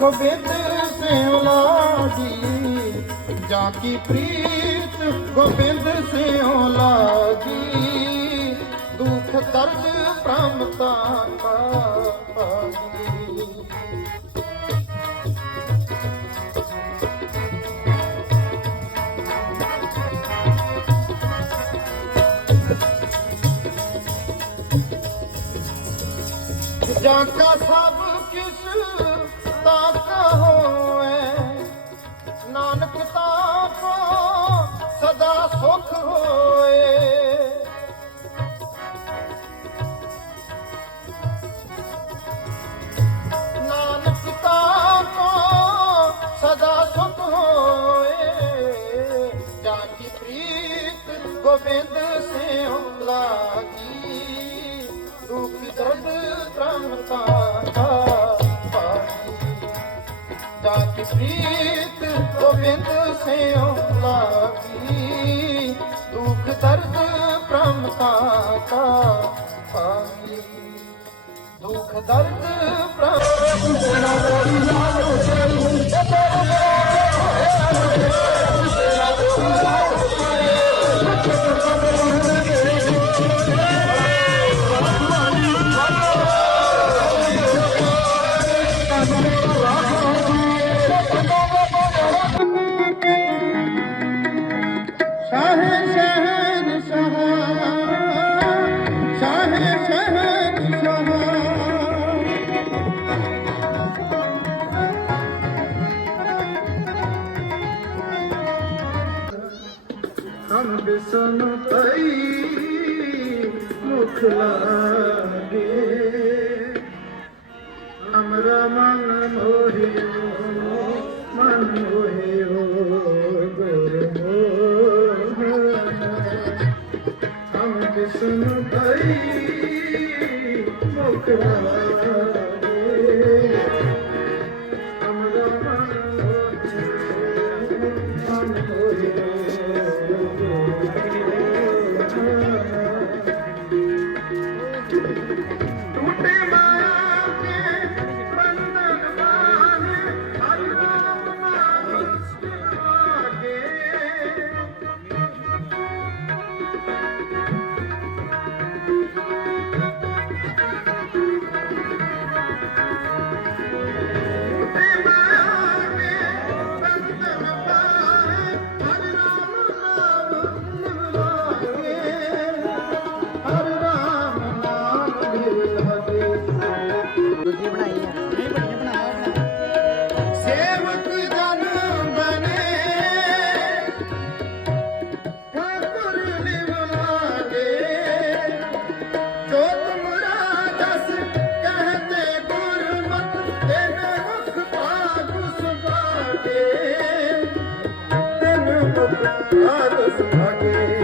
ਗੋਬਿੰਦ ਸਿਉਲਾ ਜੀ। ਜਾ ਕੀ ਪ੍ਰੀਤ ਗੋਬਿੰਦ ਸਿਉਲਾ ਜੀ। ਦੁਖ ਦਰਦ ਪ੍ਰਮਤਾ ਜਾਂ ਕਾ ਸਭ ਗੋਬਿੰਦ ਸਿਉ ਲਾਗੀ ਦੁਖ ਦਰਦ ਤ੍ਰਮਤਾ ਕਾ ਪਾਈ। ਪ੍ਰੀਤ ਗੋਬਿੰਦ ਸਿਉ ਲਾਗੀ, ਦੁਖ ਦਰਦ ਪ੍ਰਮਤਾ ਕਾ ਪਾਈ। ਦੁਖ ਦਰਦ ਪ੍ਰਮ ਹਮ ਪਈ ਮੁਖ ਲਾਗੇ। ਅਮਰਾ ਮਨ ਮੋਹਿਓ ਮਨ ਮੋਹਿਓ, ਗੁਰ ਹਮ ਬਿਸਨ ਪਈ ਮੁਖ ਲਾਗੇ। ਅਮਰਾ ਮਨ ਮੋਹਿਓ ਮਨ ਮੋਹਿਓ। Thank you. ਤੈਨ ਸੁਭਾਗੇ